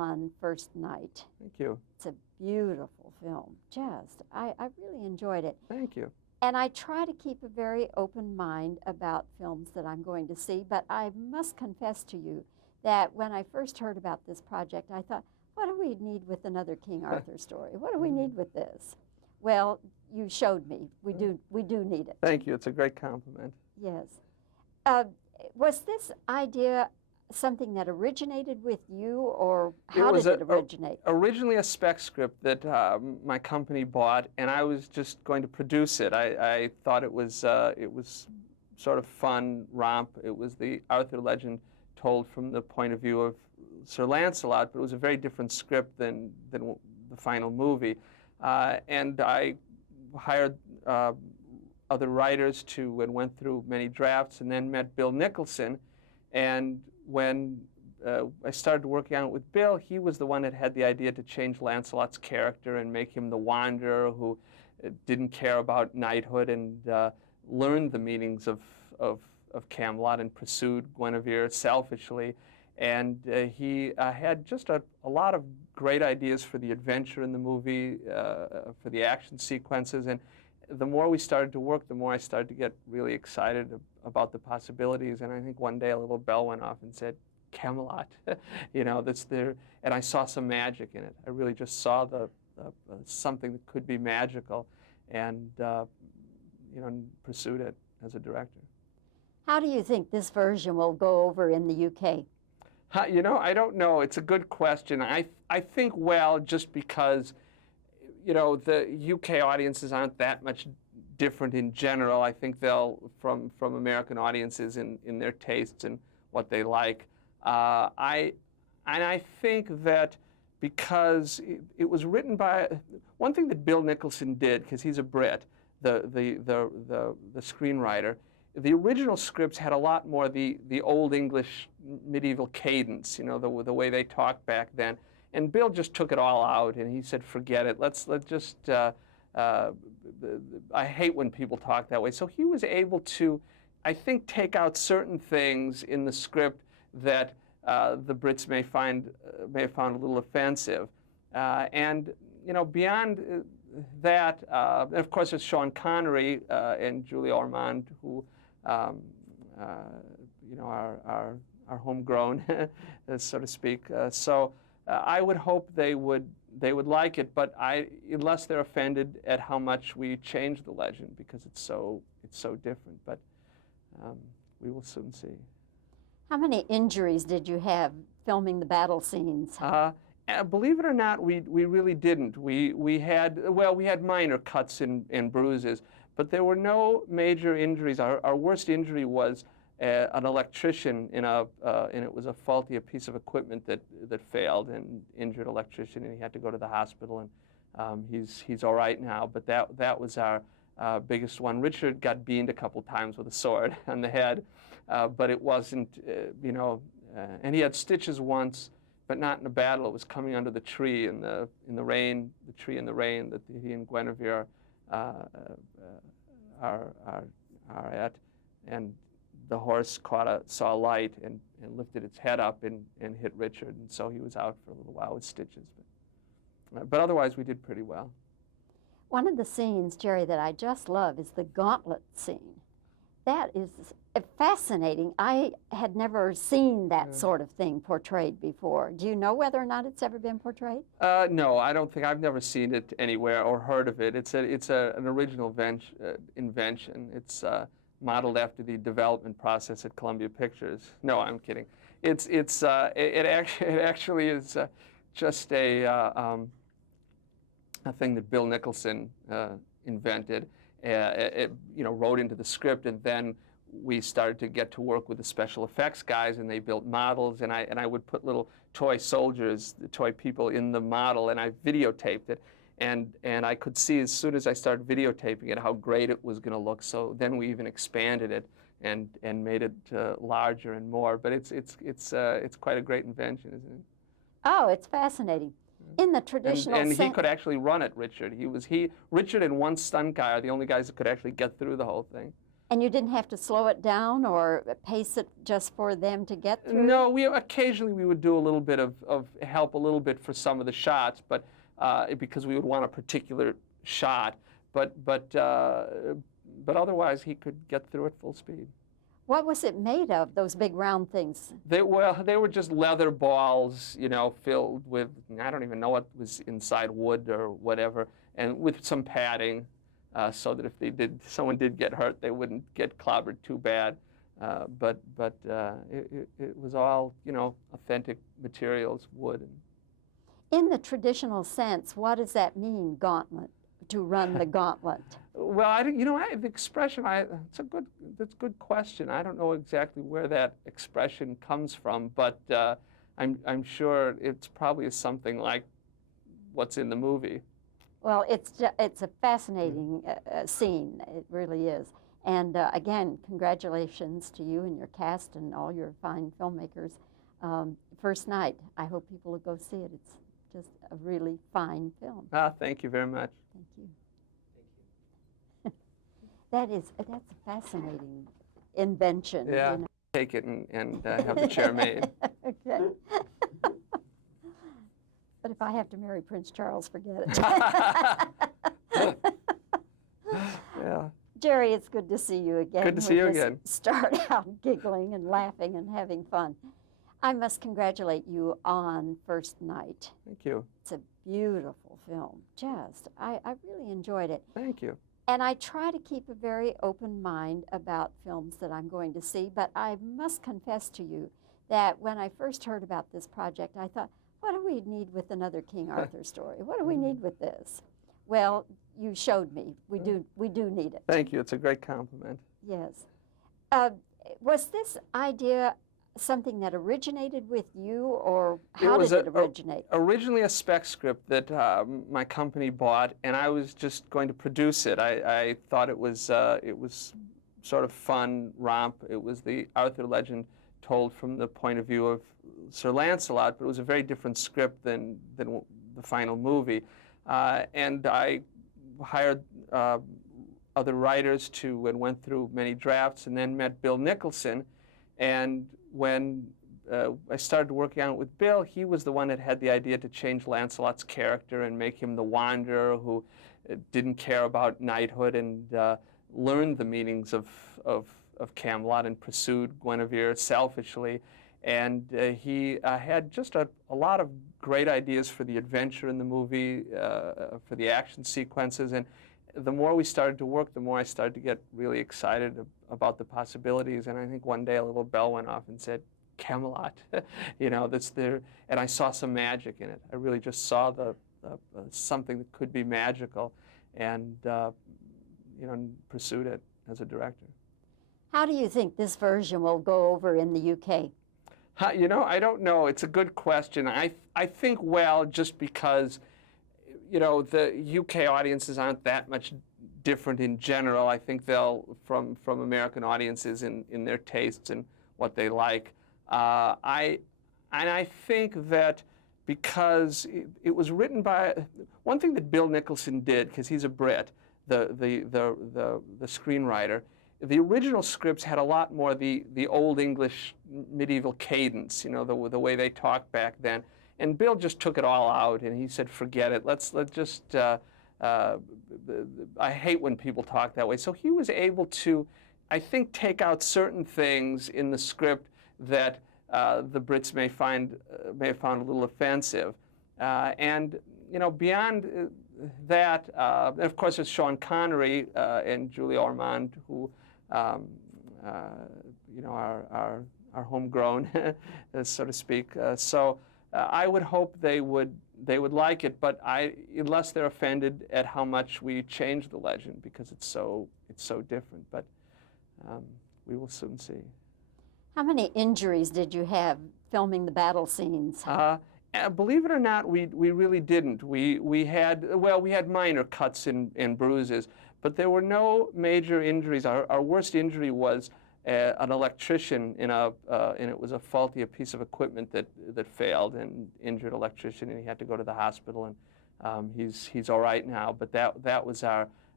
on First Night. Thank you. It's a beautiful film. I really enjoyed it. Thank you. And I try to keep a very open mind about films that I'm going to see, but I must confess to you that when I first heard about this project, I thought, what do we need with another King Arthur story? What do we need with this? Well, you showed me. We do need it. Thank you. It's a great compliment. Yes. Was this idea something that originated with you, or how did it originate? Originally a spec script that my company bought, and I was just going to produce it. I thought it was sort of fun romp. It was the Arthur legend told from the point of view of Sir Lancelot, but it was a very different script than the final movie. And I hired other writers and went through many drafts, and then met Bill Nicholson. And when I started working on it with Bill, he was the one that had the idea to change Lancelot's character and make him the wanderer who didn't care about knighthood and learned the meanings of Camelot and pursued Guinevere selfishly. And he had just a lot of great ideas for the adventure in the movie, for the action sequences. And the more we started to work, the more I started to get really excited about the possibilities. And I think one day a little bell went off and said, Camelot, you know, that's there. And I saw some magic in it. I really just saw something that could be magical, and you know, pursued it as a director. How do you think this version will go over in the UK? You know, I don't know. It's a good question. I think, well, just because, you know, the UK audiences aren't that much different in general. I think they'll, from American audiences in their tastes and what they like. I think that because it was written by, one thing that Bill Nicholson did, because he's a Brit, the screenwriter, the original scripts had a lot more the old English medieval cadence, you know, the way they talked back then. And Bill just took it all out, and he said, forget it. Let's just, I hate when people talk that way. So he was able to, I think, take out certain things in the script that the Brits may have found a little offensive. And, you know, beyond that, of course, there's Sean Connery and Julia Ormond, who, you know, are homegrown, so to speak. So I would hope they would like it, but unless they're offended at how much we changed the legend, because it's so different. But we will soon see. How many injuries did you have filming the battle scenes? Believe it or not, we really didn't. We had minor cuts and bruises, but there were no major injuries. Our worst injury was an electrician and it was a piece of equipment that failed and injured an electrician, and he had to go to the hospital, and he's all right now. But that was our biggest one. Richard got beamed a couple times with a sword on the head, but it wasn't, you know, and he had stitches once, but not in a battle. It was coming under the tree in the rain, the tree in the rain that he and Guinevere are at, and the horse saw a light and lifted its head up and hit Richard, and so he was out for a little while with stitches. But otherwise, we did pretty well. One of the scenes, Jerry, that I just love is the gauntlet scene. That is fascinating. I had never seen that sort of thing portrayed before. Do you know whether or not it's ever been portrayed? No, I don't think. I've never seen it anywhere or heard of it. It's an original invention. It's modeled after the development process at Columbia Pictures. No, I'm kidding. It actually is just a thing that Bill Nicholson invented. You know, wrote into the script, and then we started to get to work with the special effects guys, and they built models, and I would put little toy soldiers, the toy people, in the model, and I videotaped it. And I could see as soon as I started videotaping it how great it was going to look. So then we even expanded it and made it larger and more. But it's quite a great invention, isn't it? Oh, it's fascinating. In the traditional and he could actually run it, Richard. Richard and one stunt guy are the only guys that could actually get through the whole thing. And you didn't have to slow it down or pace it just for them to get through? No, occasionally we would do a little bit of help a little bit for some of the shots, but because we would want a particular shot. But otherwise he could get through at full speed. What was it made of, those big round things? They were just leather balls, you know, filled with, I don't even know what was inside, wood or whatever, and with some padding, so that if someone did get hurt, they wouldn't get clobbered too bad. But it was all, you know, authentic materials, wood. In the traditional sense, what does that mean, gauntlet, to run the gauntlet? Well, the expression, that's a good question. I don't know exactly where that expression comes from, but I'm sure it's probably something like what's in the movie. Well, it's a fascinating scene. It really is. And again, congratulations to you and your cast and all your fine filmmakers. First night, I hope people will go see it. It's just a really fine film. Thank you very much. Thank you. That's a fascinating invention. Yeah, you know. take it and have the chair made. Okay. But if I have to marry Prince Charles, forget it. Yeah. Jerry, it's good to see you again. Good to see you again. Start out giggling and laughing and having fun. I must congratulate you on First Night. Thank you. It's a beautiful film. I really enjoyed it. Thank you. And I try to keep a very open mind about films that I'm going to see, but I must confess to you that when I first heard about this project, I thought, what do we need with another King Arthur story? What do we need with this? Well, you showed me. We do need it. Thank you. It's a great compliment. Yes. Was this idea something that originated with you, or how did it originate? Originally a spec script that my company bought, and I was just going to produce it. I thought it was sort of fun romp. It was the Arthur legend told from the point of view of Sir Lancelot, but it was a very different script than the final movie. And I hired other writers and went through many drafts, and then met Bill Nicholson. And when I started working on it with Bill, he was the one that had the idea to change Lancelot's character and make him the wanderer who didn't care about knighthood and learned the meanings of Camelot and pursued Guinevere selfishly. And he had just a lot of great ideas for the adventure in the movie, for the action sequences. And the more we started to work, the more I started to get really excited about the possibilities. And I think one day a little bell went off and said, Camelot, you know, that's there. And I saw some magic in it. I really just saw something that could be magical, and you know, pursued it as a director. How do you think this version will go over in the UK? You know, I don't know. It's a good question. I think, well, just because, you know, the UK audiences aren't that much different in general. I think they'll, from American audiences in their tastes and what they like. I think that because it was written by, one thing that Bill Nicholson did, because he's a Brit, the screenwriter, the original scripts had a lot more the old English medieval cadence, you know, the way they talked back then. And Bill just took it all out, and he said, forget it. Let's just, I hate when people talk that way. So he was able to, I think, take out certain things in the script that the Brits may have found a little offensive. And, you know, beyond that, and of course, there's Sean Connery and Julia Ormond, who, you know, are homegrown, so to speak. So I would hope they would like it, but unless they're offended at how much we changed the legend, because it's so different. But we will soon see. How many injuries did you have filming the battle scenes? Believe it or not, we really didn't. We had minor cuts and bruises, but there were no major injuries. Our worst injury was an electrician and it was a piece of equipment that failed and injured an electrician, and he had to go to the hospital, and he's all right now. But that was our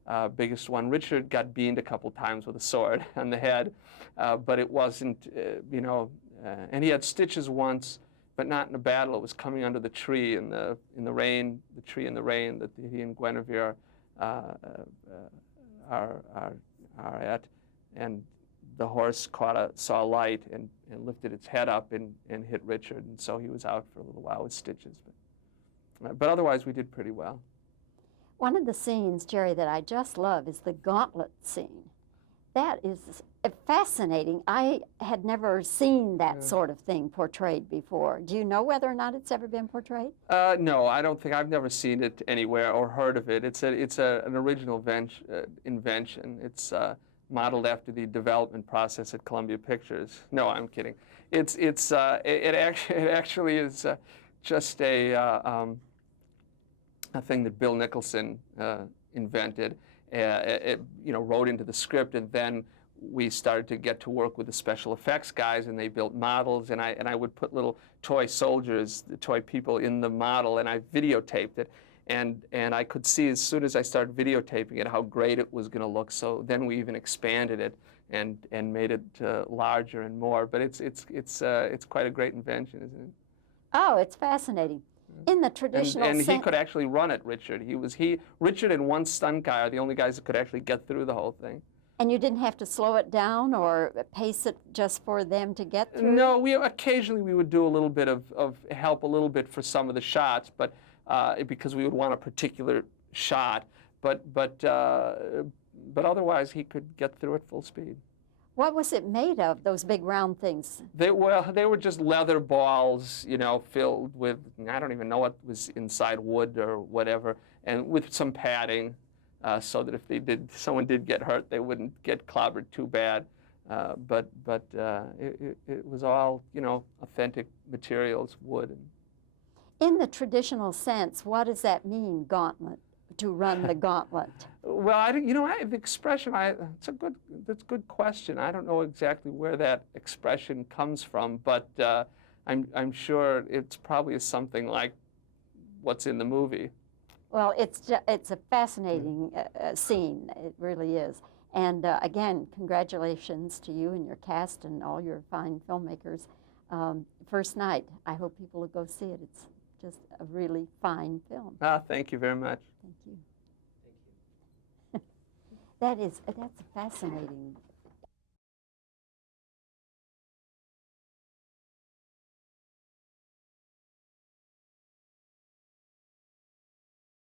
biggest one. Richard got beamed a couple times with a sword on the head, but it wasn't, and he had stitches once, but not in a battle. It was coming under the tree in the rain, the tree in the rain that he and Guinevere are at, and the horse saw light and lifted its head up and hit Richard, and so he was out for a little while with stitches. But otherwise, we did pretty well. One of the scenes, Jerry, that I just love is the gauntlet scene. That is fascinating. I had never seen that sort of thing portrayed before. Do you know whether or not it's ever been portrayed? No, I don't think. I've never seen it anywhere or heard of it. It's an original invention. It's modeled after the development process at Columbia Pictures. No, I'm kidding. It actually is just a thing that Bill Nicholson invented. Wrote into the script, and then we started to get to work with the special effects guys, and they built models, and I would put little toy soldiers, the toy people, in the model, and I videotaped it, and I could see as soon as I started videotaping it how great it was going to look. So then we even expanded it and made it larger and more. But it's quite a great invention, isn't it? Oh, it's fascinating. In the traditional and he could actually run it, Richard. Richard and one stunt guy are the only guys that could actually get through the whole thing. And you didn't have to slow it down or pace it just for them to get through? No, occasionally we would do a little bit of help a little bit for some of the shots, but because we would want a particular shot. But otherwise he could get through at full speed. What was it made of, those big round things? They were just leather balls, filled with, I don't even know what was inside, wood or whatever, and with some padding, so that if someone did get hurt, they wouldn't get clobbered too bad. But it was all, authentic materials, wood. In the traditional sense, what does that mean, gauntlet? To run the gauntlet? Well, the expression, that's a good question. I don't know exactly where that expression comes from, but I'm sure it's probably something like what's in the movie. Well, it's a fascinating scene. It really is. And again, congratulations to you and your cast and all your fine filmmakers. First night, I hope people will go see it. It's just a really fine film. Thank you very much. Thank you. Thank you. That's a fascinating